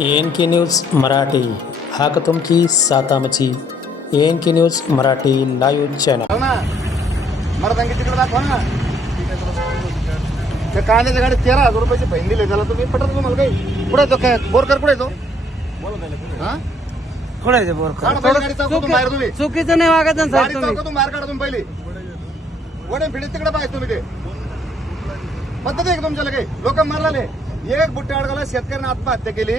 ANK news Marathi हाक तुमची सात आमची ANK news Marathi live channel हो ना मर्दांगी तिकडे दाखवा ना. त्या कांद्याच्या गाडीत 13,000 रुपयाचे फाईन दिले त्याला तुम्ही पटत तुम्हाला काही कुठे तो काय बोरकर कुठे तो हा खोडायचे बोर काढा पहिले गाडी चौकातून बाहेर तुम्ही चुकीचं नाही वागत ना साहेब गाडी तुम्ही. चौकातून बाहेर काढा तुम्ही पहिले वडे फिडे तिकडे पाहिजे तुम्ही ते पद्धत आहे का तुमच्याला काही लोक मारले एक बुट्टे अडगावला शेतकऱ्याने आत्महत्या केली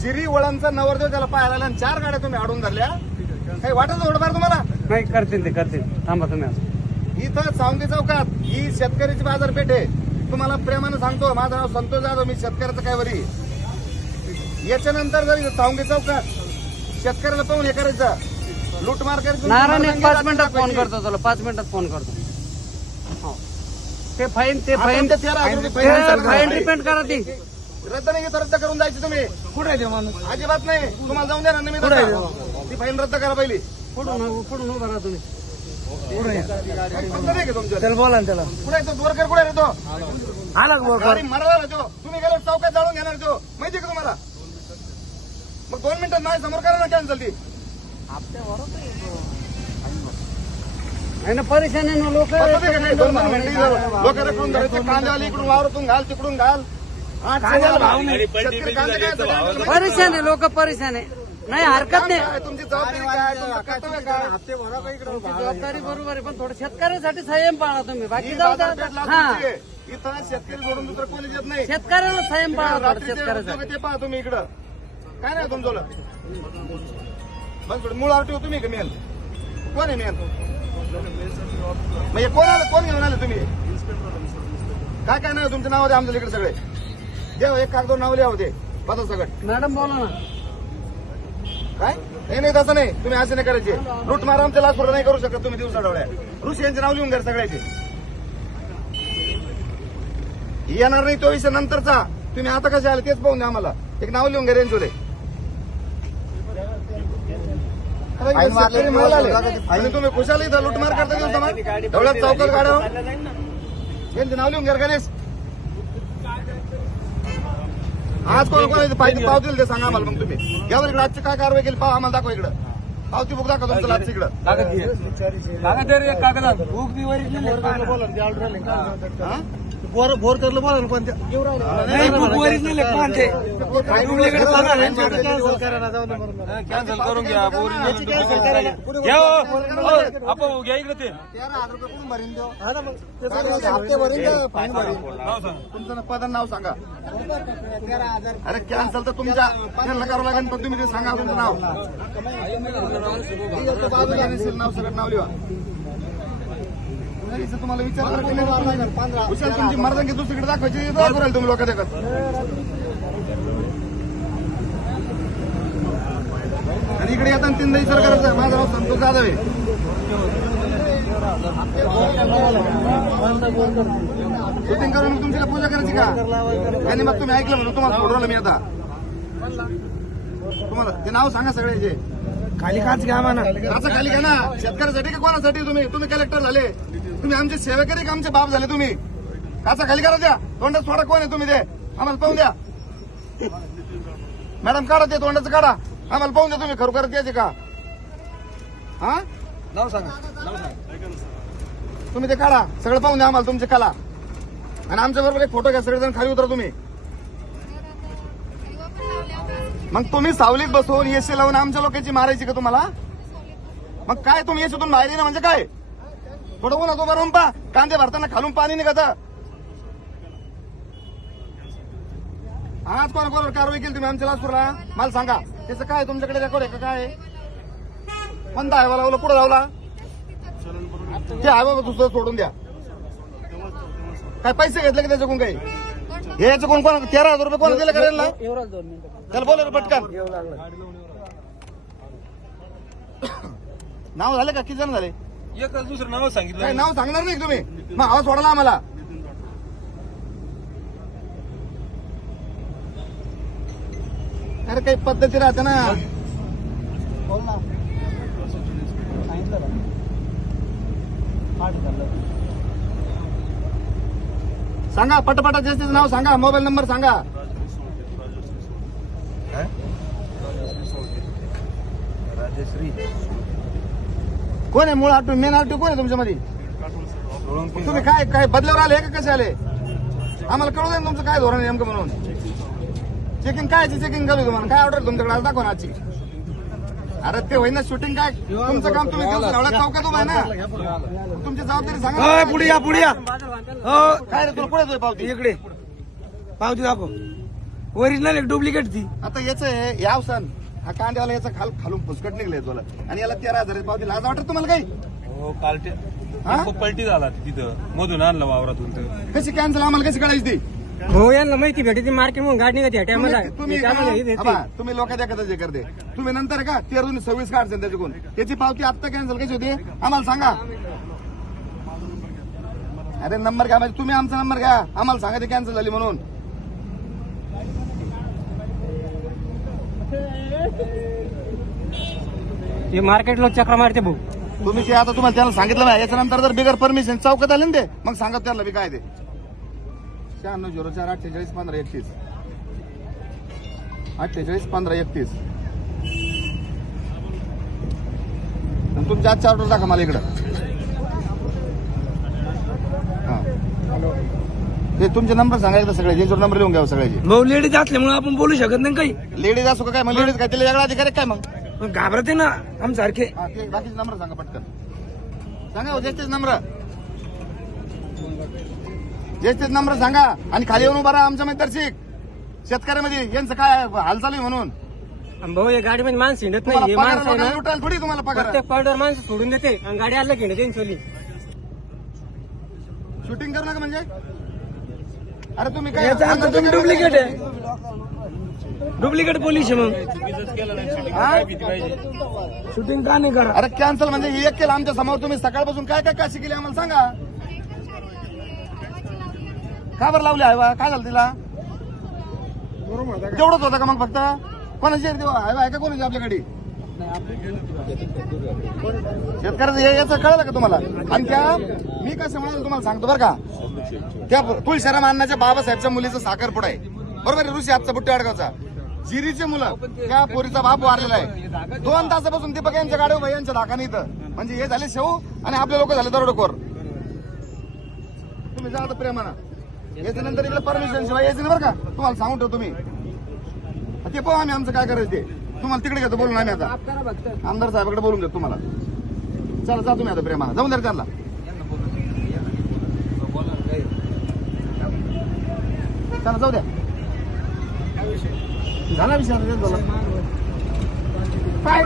जिरी वळांचा नवरदेव त्याला पाहायला आला आणि 4 गाड्या तुम्ही अडवून धरल्या काही वाटत थोडंफार तुम्हाला नाही करतील ते करतील थांबा तुम्ही असं. इथं सावंगी चौकात ही शेतकऱ्याची बाजारपेठ आहे. तुम्हाला प्रेमानं सांगतो माझं नाव संतोष जाधव मी शेतकऱ्याचं काय वरी याच्यानंतर जर सावंगी चौकात शेतकऱ्याला पाहून हे करायचं लूटमार करायचं नारायण एक 5 मिनिटात फोन करतो तुला 5 मिनिटात फोन करतो. हो. ते फाईन फाईन डिपेंड करा ती रद्द नाही तर रद्द करून जायची तुम्ही कुठे आहे माणूस अजिबात नाही तुम्हाला जाऊन द्या ना मी ती फाईन रद्द करा पहिली कुठून उभा राहा तुम्ही पद्धत आहे का तुमच्या त्याला बोला ना त्याला कुठे तो बोरकर कुठे रे तो आला का बोर गाडी मरला ना तो तुम्ही गेलो चौकात जाळून घेणार तो माहिती का तुम्हाला मग 2 मिनिटात माझ्या समोर करा ना कॅन्सल ती आहे ना परेशानी ना लोक पद्धत आहे का नाही? 2 मिनिटं लोक रखडून धरायचे कांद्यावाली इकडून वावरातून घाल तिकडून घाल शेतकरी कांदे काय असं परेशान आहे लोक परेशान आहे नाही हरकत नाही काय तुमची जबाबदारी काय तुमचं कर्तव्य काय तुमची जबाबदारी बरोबर आहे पण थोडं शेतकऱ्यासाठी संयम पाळा तुम्ही बाकी ही जाऊ द्या. बाजारपेठ हा लातूरची आहे. इथं शेतकरी सोडून दुसरं कोणी येत नाही शेतकऱ्याला संयम पाळा थोडं रात्रीचे शेतकऱ्यासाठी उद्योग ते पहा तुम्ही इकडं काय नाही तुमचं बस मूळ आरटीओ तुम्ही का मेन कोण आहे मेन म्हणजे कोण घेऊन आले तुम्ही काय काय नाही तुमच्या नाव द्या आमच्या इकडे सगळे देव एक कागदवर नाव लिहा होते बदल सगळं मॅडम बोला ना काय नाही तसं नाही तुम्ही असं नाही करायचे लूट मारा आमच्या लाखोर नाही करू शकत तुम्ही दिवसा डोळ्या ऋषी यांचे नाव लिहून घ्या सगळ्याचे येणार नाही 24 नंतरचा तुम्ही आता कसे आले तेच पाहून द्या आम्हाला एक नाव लिहून घ्या रेंजोले आणि तुम्ही खुशाल इथं लूटमार करता दिवसा एवढ्या चौकात गाड्या यांचे नाव लिहून घ्या गणेश आज कोण पाहिजे पाव दिले ते सांगा आम्हाला मग तुम्ही यावर इकडे आजची काय कारवाई केली पाव आम्हाला दाखवा इकडं पावती बुक दाखवा तुमचं आजची इकडं बोर करलं बोला कोणत्या कॅन्सल करून घ्या आपण घ्या इकडे ते 13,000 रुपये कोण भरीन देऊ तुमचं पद नाव सांगा अरे कॅन्सल तर तुमच्या त्यांना करावं लागेल पण तुम्ही ते सांगा तुमचं नाव नाव सगळं नाव लिहा तुम्हाला विचार हुशार तुमची मर्दांगी दुसरीकडे दाखवायची राहील तुम्ही लोक देखत आणि इकडे येताना 3 सर करायचं माझं नाव संतोष जाधव आहे शूटिंग करून तुमची पूजा करायची का आणि मग तुम्ही ऐकलं म्हणून तुम्हाला सोडवलं मी आता तुम्हाला ते नाव सांगा सगळे खाली काच घ्या म्हणा असं खाली घ्या ना शेतकऱ्यासाठी का कोणासाठी तुम्ही कलेक्टर झाले तुम्ही आमचे सेवेकरी का आमचे बाप झाले तुम्ही काचा खाली करा द्या तोंडात सोडा कोण आहे तुम्ही ते आम्हाला पाहून द्या मॅडम काढा ते तोंडाचं काढा आम्हाला पाहून द्या तुम्ही खरोखर द्यायचे का हा नाव सांगा तुम्ही ते काढा सगळं पाहून द्या आम्हाला तुमची कला आणि आमच्या बरोबर एक फोटो घ्या सगळेजण खाली उतरा तुम्ही मग तुम्ही सावलीत बसून एसी लावून आमच्या लोकांची मारायची का तुम्हाला मग काय तुम्ही एसीतून बाहेर येणं म्हणजे काय थोडं ऊन उभं राहून पा कांदे भरताना खालून पाणी निघत आज कोणावर कारवाई केली तुम्ही आमच्या लासूरला मला सांगा त्याचं काय तुमच्याकडे रेकॉर्ड आहे का काय कोणता हायवा लावला कुठं लावला ते हायवा दुसरं सोडून द्या काय पैसे घेतले का त्याच्याकडून काही हे याच्याकडून कोण 13,000 रुपये कोण दिले करेल ना त्याला बोल पटकन नाव झाले का किती जण झाले एकच दुसरं नाव सांगितलं काय नाव सांगणार नाही तुम्ही मग आवाज सोडला आम्हाला अरे काही पद्धती राहते ना सांगा पटपटा ज्याचं नाव सांगा मोबाईल नंबर सांगा राजश्री कोण आहे? मूळ आठवण मेन आठवण कोण आहे तुमच्यामध्ये? तुम्ही काय काय बदल्यावर आले का कसे आले? आम्हाला कळू दे ना तुमचं काय धोरण आहे नेमकं म्हणून. चेकिंग काय चेकिंग करू तुम्हाला काय ऑर्डर तुमच्याकडे आज दाखवा ना आजची. अरे ते होईना शूटिंग काय तुमचं काम तुम्ही चौकात उभा आहे ना तुमची जबाबदारी सांगा. पुढे या काय रे तुला पुढे येतोय पावती इकडे पावती दाखव. ओरिजिनल एक डुप्लिकेट ती. आता याचं आहे यावसन हा कांद्यावाला याचा खालून फुसकट निघले तुला आणि याला 13,000 पावती लाज वाटत तुम्हाला काही? हो काल पलटी झाला तिथं मधून आणलं वावरातून तर. कशी कॅन्सल आम्हाला कशी कळायची ती? हो यांना माहिती भेटते ती मार्केट म्हणून गाडी निघते टायमाला. तुम्ही लोकांच्या एखादं जे करते तुम्ही नंतर का 13/26 काढसेल त्याच्याकडून त्याची पावती आत्ता कॅन्सल कशी होती आम्हाला सांगा. अरे नंबर घ्या म्हणजे तुम्ही आमचा नंबर घ्या आम्हाला सांगा ते कॅन्सल झाली म्हणून. हे मार्केट लोक चक्र मारते भाऊ. तुम्ही ते आता तुम्हाला त्याला सांगितलं ना याच्यानंतर जर बिगर परमिशन चौकात आले ना ते मग सांगा त्याला बी काय ते. 9604 48 15 31 48 15 31 तुमच्या आजच्या ऑर्डर दाखवा मला इकडं. ते तुमचे नंबर सांगायचं सगळे ज्याच्यावर नंबर लिहून घ्यावं सगळ्याचे. भाऊ लेडीज असल्यामुळे आपण बोलू शकत नाही काही. लेडीज असो का काय मग लेडीज काय त्याला वेगळा अधिकारी काय मग? मग घाबरते ना आमसारखे. ते बाकीचे नंबर सांगा पटकन सांगा हो ज्याचेच नंबर ज्याचेच नंबर सांगा आणि खाली येऊन उभा राहा आमच्या दर्शिक शेतकऱ्यामध्ये यांचं काय हालचाल आहे म्हणून. भाऊ या गाडीमध्ये माणसं हिंडत नाही. हे तुम्हाला माणसं पगार आहे ना लुटायला थोडी तुम्हाला पगार. प्रत्येक पॉईंटवर माणसं सोडून देते आणि गाडी आलं की नाही सोली. शूटिंग करू नका म्हणजे अरे तुम्ही काय याचा अर्थ तुम्ही डुप्लिकेट आहे. डुप्लिकेट पोलीस आहे मग. शूटिंग का नाही करा? अरे कॅन्सल म्हणजे हे एक केलं आमच्या समोर तुम्ही सकाळपासून काय काय काशी केली आम्हाला सांगा. का बरं लावली हायवा काय झालं तिला? तेवढंच होतं का मग फक्त? कोणाची हायवा आहे का कोणाची आपल्याकडे? शेतकऱ्याचं याचं कळलं का तुम्हाला? आणि त्या मी कसं म्हणाल तुम्हाला सांगतो बरं का त्या तुळशीराम अण्णाच्या बाबासाहेबच्या मुलीचं साखरपुडा आहे बरोबर आहे. ऋषी आजचा बुट्टे अडगावचा जिरीचे मुलं त्या पोरीचा बाप वारलेला आहे. 2 तासापासून दीपक यांच्या गाडी उभा यांच्या धाकाने इथं म्हणजे हे झाले शेव आणि आपले लोक झाले दरोडेखोर. तुम्ही जा आता प्रेमानं याच्यानंतर इकडे परमिशन शिवाय यायचं नाही बरं का तुम्हाला सांगून ठेवतो तुम्ही. ते पाहू आम्ही आमचं काय करायचं ते तुम्हाला तिकडे घेतो बोलून आम्ही आता आमदार साहेबाकडे बोलून घेतो तुम्हाला. चला जा तुम्ही आता प्रेमानं जाऊन द्या त्यांना. चला जाऊ द्या झाला विषय काय